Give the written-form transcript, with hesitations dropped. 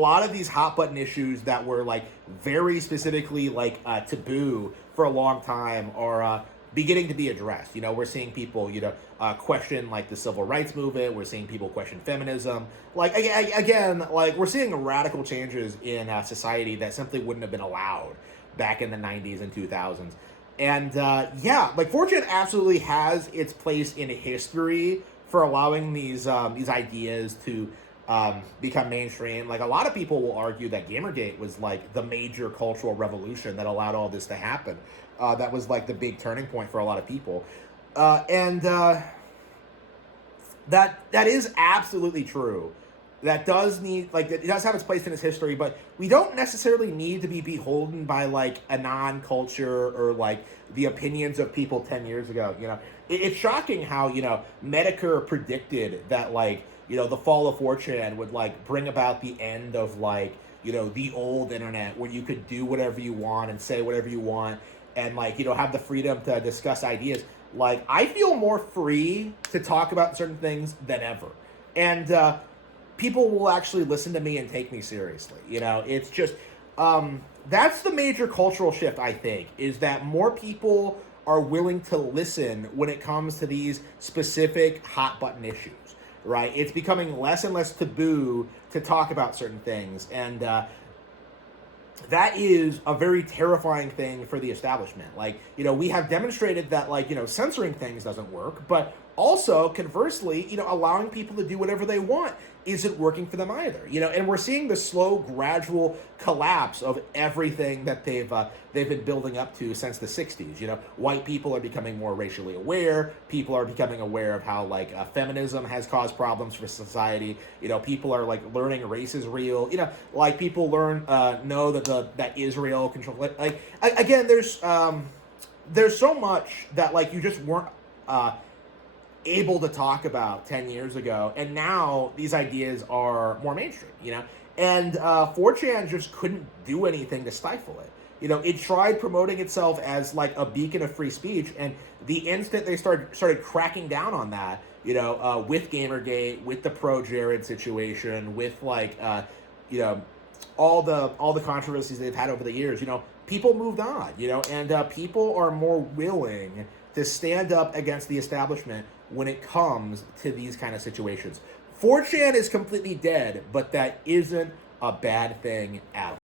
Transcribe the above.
lot of these hot button issues that were like very specifically like taboo for a long time are beginning to be addressed. We're seeing people, question like the civil rights movement. We're seeing people question feminism. Like again, like we're seeing radical changes in society that simply wouldn't have been allowed back in the '90s and 2000s. And yeah, like 4chan absolutely has its place in history for allowing these ideas to become mainstream. Like a lot of people will argue that Gamergate was like the major cultural revolution that allowed all this to happen. That was like the big turning point for a lot of people, and that is absolutely true. That does need, like, it does have its place in its history, but we don't necessarily need to be beholden by like a non-culture or like the opinions of people 10 years ago. It's shocking how Medicare predicted that like the fall of 4chan would like bring about the end of like the old internet where you could do whatever you want and say whatever you want and like have the freedom to discuss ideas. Like I feel more free to talk about certain things than ever, and people will actually listen to me and take me seriously. It's just that's the major cultural shift, I think, is that more people are willing to listen when it comes to these specific hot button issues, right? It's becoming less and less taboo to talk about certain things, and that is a very terrifying thing for the establishment. Like, we have demonstrated that, like, censoring things doesn't work, but also, conversely, allowing people to do whatever they want isn't working for them either. And we're seeing the slow, gradual collapse of everything that they've been building up to since the 60s. White people are becoming more racially aware. People are becoming aware of how, like, feminism has caused problems for society. People are, like, learning race is real. Like, people know that Israel controls, like, again, there's so much that, like, you just weren't able to talk about 10 years ago, and now these ideas are more mainstream, and 4chan just couldn't do anything to stifle it. It tried promoting itself as like a beacon of free speech, and the instant they started cracking down on that, with Gamergate, with the Pro Jared situation, with like all the controversies they've had over the years, people moved on, and people are more willing to stand up against the establishment when it comes to these kind of situations. 4chan is completely dead, but that isn't a bad thing at all.